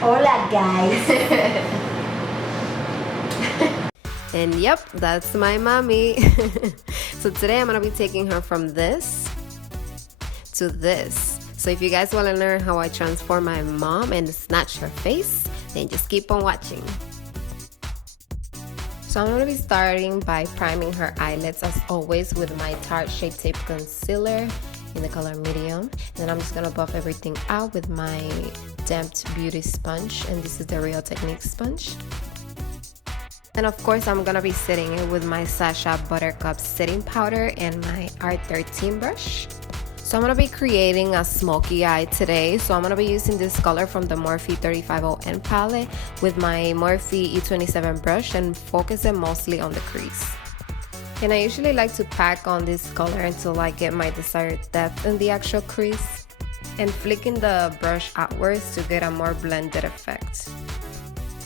Hola guys. And yep, that's my mommy. So today I'm gonna be taking her from this to this. So if you guys want to learn how I transform my mom and snatch her face, then just keep on watching. So I'm going to be starting by priming her eyelids as always with my Tarte Shape Tape Concealer in the color medium. And then I'm just going to buff everything out with my Didnt Beauty Sponge, and this is the Real Technique sponge. And of course I'm going to be setting it with my Sasha Buttercup setting powder and my R13 brush. So I'm going to be creating a smoky eye today. So I'm going to be using this color from the Morphe 350N palette with my Morphe E27 brush and focus it mostly on the crease. And I usually like to pack on this color until I get my desired depth in the actual crease and flicking the brush outwards to get a more blended effect.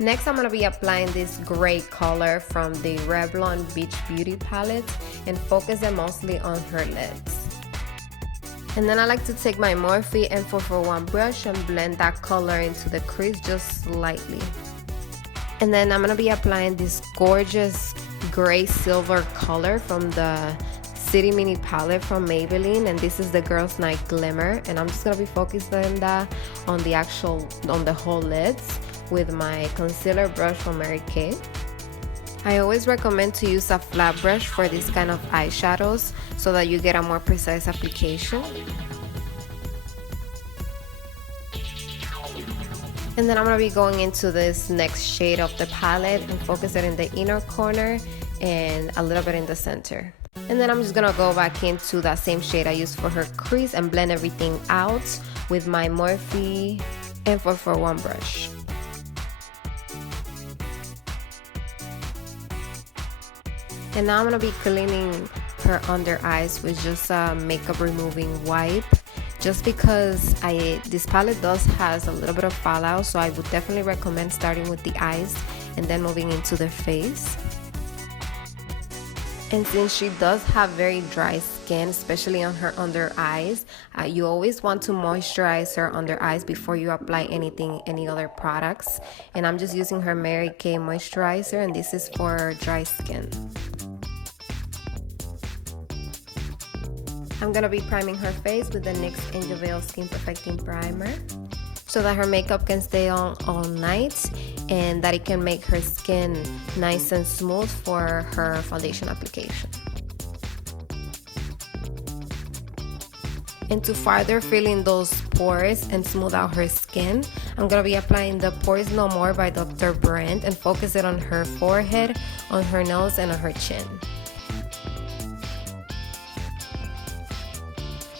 Next, I'm going to be applying this gray color from the Revlon Beach Beauty palette and focus it mostly on her lids. And then I like to take my Morphe M441 brush and blend that color into the crease just slightly. And then I'm going to be applying this gorgeous gray silver color from the City Mini palette from Maybelline, and this is the Girls Night Glimmer, and I'm just going to be focusing that on the whole lids with my concealer brush from Mary Kay. I always recommend to use a flat brush for this kind of eyeshadows so that you get a more precise application. And then I'm going to be going into this next shade of the palette and focus it in the inner corner and a little bit in the center. And then I'm just going to go back into that same shade I used for her crease and blend everything out with my Morphe M441 brush. And now I'm going to be cleaning her under eyes with just a makeup removing wipe, just because this palette has a little bit of fallout, so I would definitely recommend starting with the eyes and then moving into the face. And since she does have very dry skin, especially on her under eyes, you always want to moisturize her under eyes before you apply any other products. And I'm just using her Mary Kay moisturizer, and this is for dry skin. I'm going to be priming her face with the NYX Angel Veil Skin Perfecting Primer so that her makeup can stay on all night and that it can make her skin nice and smooth for her foundation application. And to further fill in those pores and smooth out her skin, I'm going to be applying the Pores No More by Dr. Brandt and focus it on her forehead, on her nose, and on her chin.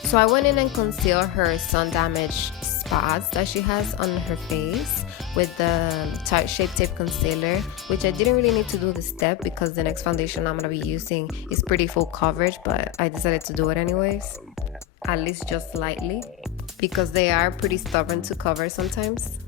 So I went in and concealed her sun damaged spots that she has on her face with the Tarte Shape Tape Concealer, which I didn't really need to do this step because the next foundation I'm going to be using is pretty full coverage, but I decided to do it anyways, at least just slightly, because they are pretty stubborn to cover sometimes.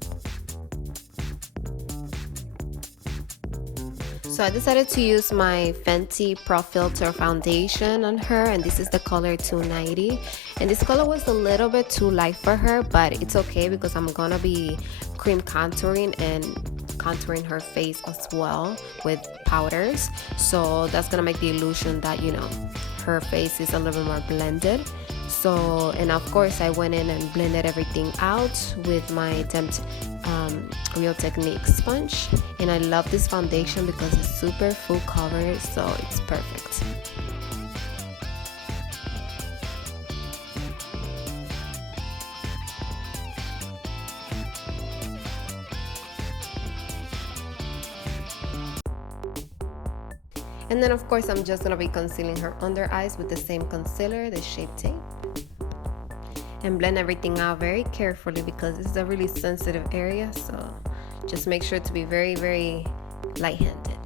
So I decided to use my Fenty Pro Filt'r foundation on her, and this is the color 290. And this color was a little bit too light for her, but it's okay because I'm gonna be cream contouring and contouring her face as well with powders. So that's gonna make the illusion that, you know, her face is a little bit more blended. So, and of course I went in and blended everything out with my Didnt Real Technique sponge, and I love this foundation because it's super full coverage, so it's perfect. And then of course I'm just gonna be concealing her under eyes with the same concealer, the Shape Tape, and blend everything out very carefully because this is a really sensitive area, so just make sure to be very, very light-handed.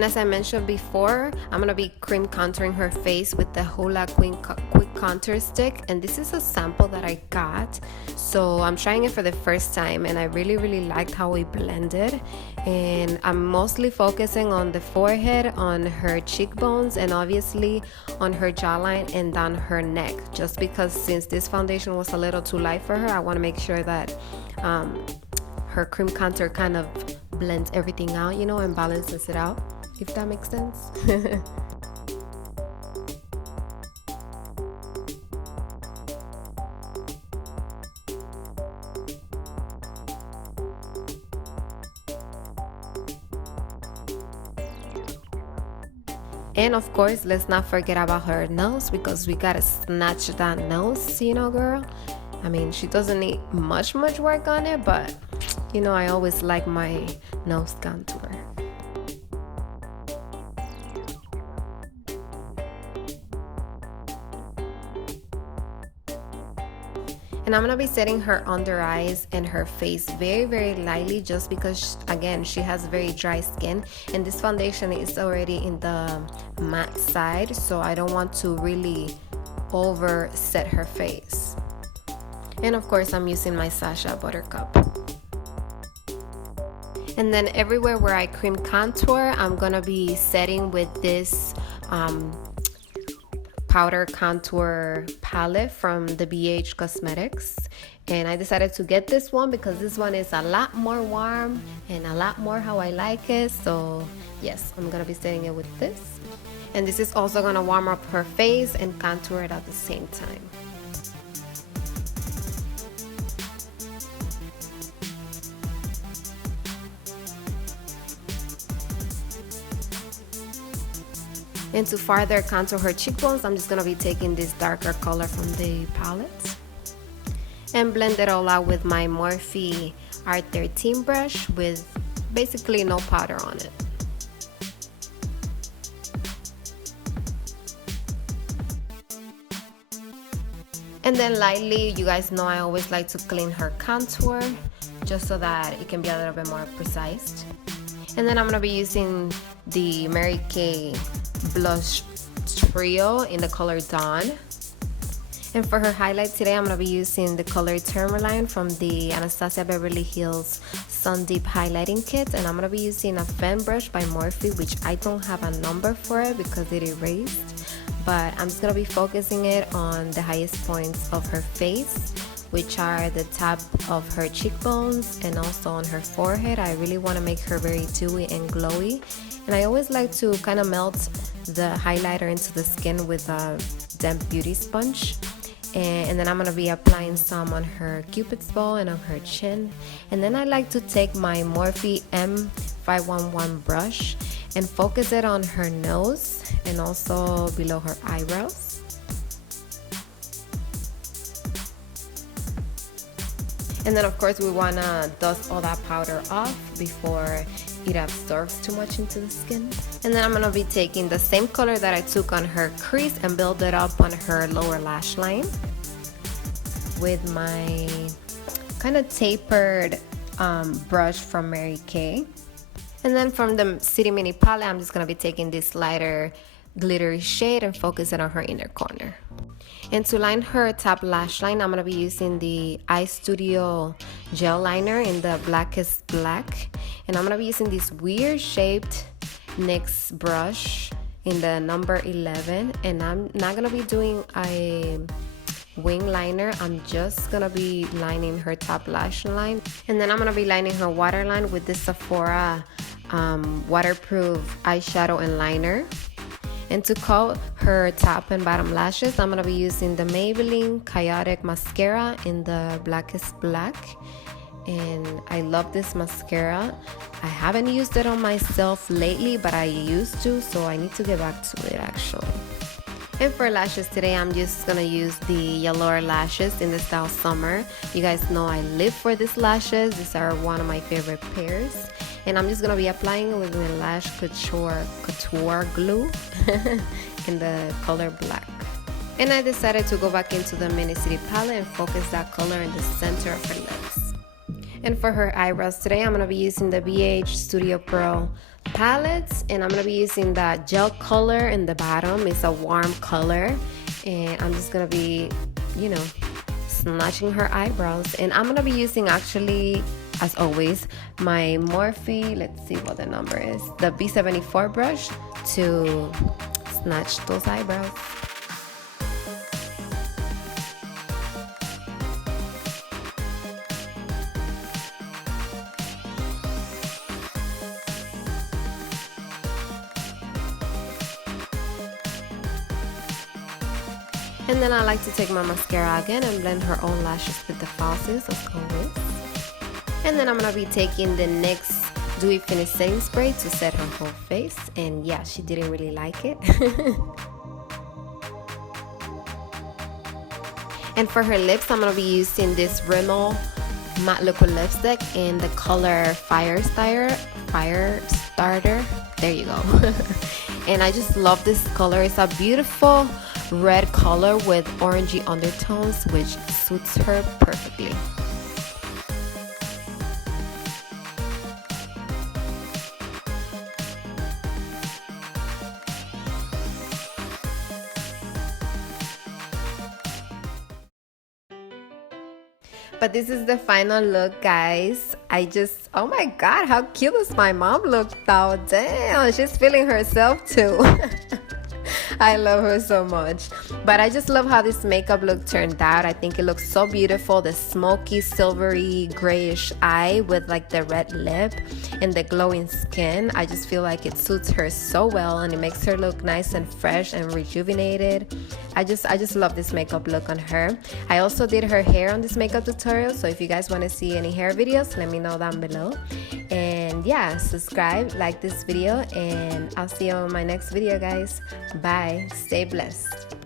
And as I mentioned before, I'm gonna be cream contouring her face with the Hoola Quick Contour Stick, and this is a sample that I got, so I'm trying it for the first time, and I really liked how it blended. And I'm mostly focusing on the forehead, on her cheekbones, and obviously on her jawline and down her neck, just because since this foundation was a little too light for her, I want to make sure that her cream contour kind of blends everything out, you know, and balances it out, if that makes sense. And of course, let's not forget about her nose, because we gotta snatch that nose, you know, girl. I mean, she doesn't need much work on it, but you know, I always like my nose contour. And I'm gonna be setting her under eyes and her face very lightly, just because again, she has very dry skin, and this foundation is already in the matte side, so I don't want to really over set her face. And of course, I'm using my Sasha Buttercup. And then everywhere where I cream contour, I'm gonna be setting with this powder contour palette from the BH Cosmetics. And I decided to get this one because this one is a lot more warm and a lot more how I like it. So yes, I'm gonna be setting it with this. And this is also gonna warm up her face and contour it at the same time. And to further contour her cheekbones, I'm just gonna be taking this darker color from the palette and blend it all out with my Morphe R13 brush with basically no powder on it. And then lightly, you guys know I always like to clean her contour just so that it can be a little bit more precise. And then I'm gonna be using the Mary Kay blush trio in the color Dawn. And for her highlight today, I'm gonna be using the color Tourmaline from the Anastasia Beverly Hills Sun Deep Highlighting Kit, and I'm gonna be using a fan brush by Morphe, which I don't have a number for it because it erased, but I'm just gonna be focusing it on the highest points of her face, which are the top of her cheekbones and also on her forehead. I really want to make her very dewy and glowy, and I always like to kind of melt the highlighter into the skin with a damp beauty sponge. And then I'm going to be applying some on her cupid's bow and on her chin. And then I like to take my Morphe M511 brush and focus it on her nose and also below her eyebrows. And then of course we want to dust all that powder off before it absorbs too much into the skin. And then I'm going to be taking the same color that I took on her crease and build it up on her lower lash line with my kind of tapered brush from Mary Kay. And then from the City Mini palette, I'm just going to be taking this lighter glittery shade and focus it on her inner corner. And to line her top lash line, I'm going to be using the Eye Studio gel liner in the blackest black. And I'm going to be using this weird shaped NYX brush in the number 11. And I'm not going to be doing a wing liner. I'm just going to be lining her top lash line. And then I'm going to be lining her waterline with this Sephora waterproof eyeshadow and liner. And to coat her top and bottom lashes, I'm going to be using the Maybelline Chaotic Mascara in the blackest black. And I love this mascara. I haven't used it on myself lately, but I used to, so I need to get back to it actually. And for lashes today, I'm just going to use the Yalor lashes in the style Summer. You guys know I live for these lashes. These are one of my favorite pairs. And I'm just going to be applying it with the Lash Couture glue in the color black. And I decided to go back into the Mini City palette and focus that color in the center of her lips. And for her eyebrows today, I'm going to be using the BH Studio Pro palettes, and I'm going to be using that gel color in the bottom. It's a warm color, and I'm just going to be, you know, snatching her eyebrows. And I'm going to be using, actually, as always, my Morphe, let's see what the number is, the B74 brush to snatch those eyebrows. And then I like to take my mascara again and blend her own lashes with the falsies, as always. And then I'm going to be taking the NYX Dewy Finish Setting Spray to set her whole face. And yeah, she didn't really like it. And for her lips, I'm going to be using this Rimmel Matte Liquid Lipstick in the color Fire Starter. There you go. And I just love this color. It's a beautiful red color with orangey undertones, which suits her perfectly. But this is the final look, guys. Oh my god, how cute does my mom look though? Damn, she's feeling herself too. I love her so much. But I just love how this makeup look turned out. I think it looks so beautiful. The smoky, silvery, grayish eye with like the red lip and the glowing skin. I just feel like it suits her so well, and it makes her look nice and fresh and rejuvenated. I just love this makeup look on her. I also did her hair on this makeup tutorial, so if you guys want to see any hair videos, let me know down below. And yeah, subscribe, like this video, and I'll see you on my next video, guys. Bye. Stay blessed.